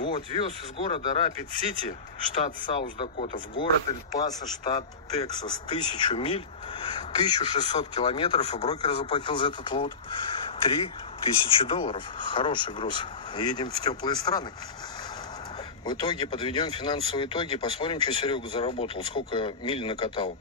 Вот, вез из города Рапид-Сити, штат Саус-Дакота, в город Эль-Пасо, штат Тексас. 1000 миль, 1600 километров, и брокер заплатил за этот лот $3000. Хороший груз. Едем в теплые страны. В итоге подведем финансовые итоги, посмотрим, что Серега заработал, сколько миль накатал.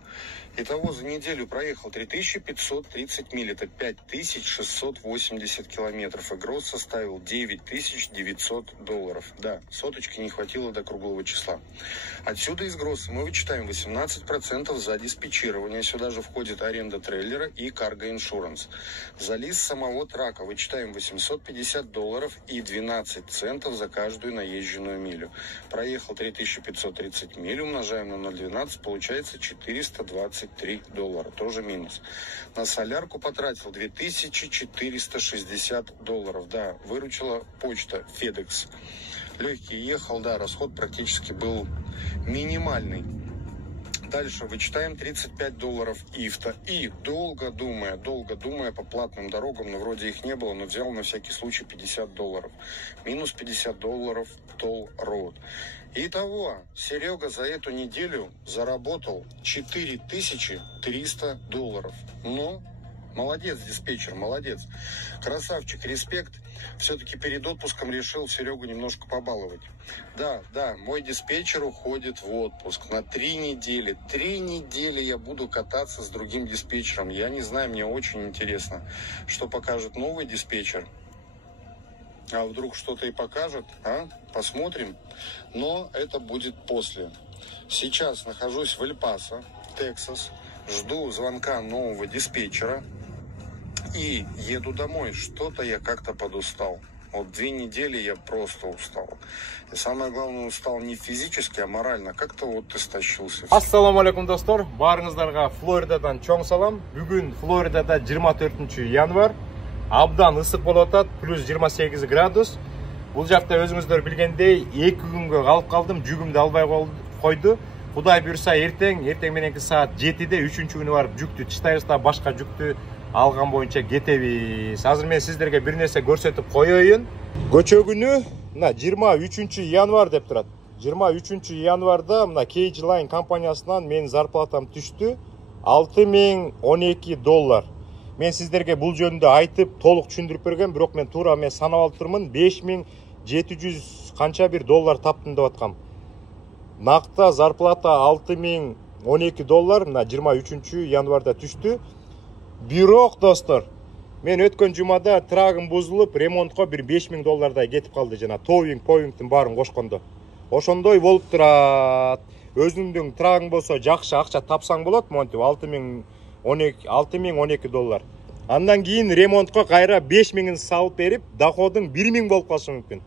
Итого за неделю проехал 3530 миль, это 5680 километров, и груз составил $9900. Да, соточки не хватило до круглого числа. Отсюда из груза мы вычитаем 18% за диспетчирование, сюда же входит аренда трейлера и cargo insurance. За лист самого трака вычитаем $850 и 12 центов за каждую наезженную милю. Проехал 3530 миль, умножаем на 0,12, получается $423, тоже минус. На солярку потратил $2460, да, выручила почта FedEx. Легкий ехал, да, расход практически был минимальный. Дальше вычитаем $35 ИФТа. И долго думая по платным дорогам, но вроде их не было, но взял на всякий случай $50. Минус $50 Toll Road. Итого Серега за эту неделю заработал $4300. Ну, молодец, диспетчер, молодец. Красавчик, респект. Все-таки перед отпуском решил Серегу немножко побаловать. Да, мой диспетчер уходит в отпуск на 3 недели. 3 недели я буду кататься с другим диспетчером. Я не знаю, мне очень интересно, что покажет новый диспетчер. А вдруг что-то и покажет, а? Посмотрим. Но это будет после. Сейчас нахожусь в Эль-Пасо, Тексас. Жду звонка нового диспетчера. И еду домой. Что-то я как-то подустал. Вот 2 недели я просто устал. И самое главное, устал не физически, а морально. Как-то вот истощился. Ассаламу алейкум, достор. Барыңыздарға Флоридадан чоң салам. Бүгін Флоридада 24 январь. Абдан ысык болуп атат, плюс 28 градус. Бул жакта өзүңүздөр билгендей 2 күнгө калып калдым, жүгүмдү албай койду. Кудай буйрса эртең мененки саат 7-де 3-күнү барып жүктү тыштайбыз да башка жүктү алган боюнча кетебиз. Азыр мен сиздерге бир нерсе көрсөтүп коеюн. Көчө күнү мына 23 январь деп турат. 23 январда мына Cage Line компаниясынан менин зарплатам түштү $6012. Мен сиздерге бул жөнүндө айтып, толук түшүндүрүп берген, бирок мен туура санап алып турмун, $5700 канча бир доллар таптым деп аткам. Накта зарплата $6012, мына 23 январда түштү. Бирок, достор, мен өткөн жумада трагым бузулуп, ремонтко бир $5000 кетип калды, жана товинг-повингдин баарын кошкондо. Ошондой болуп турат. Өзүңдүн трагың болсо жакшы акча тапсаң болот, монтип $6012. Андан кийин ремонтко кайра 5000 салып берип, доходуң 1000 болуп калышы мүмкүн.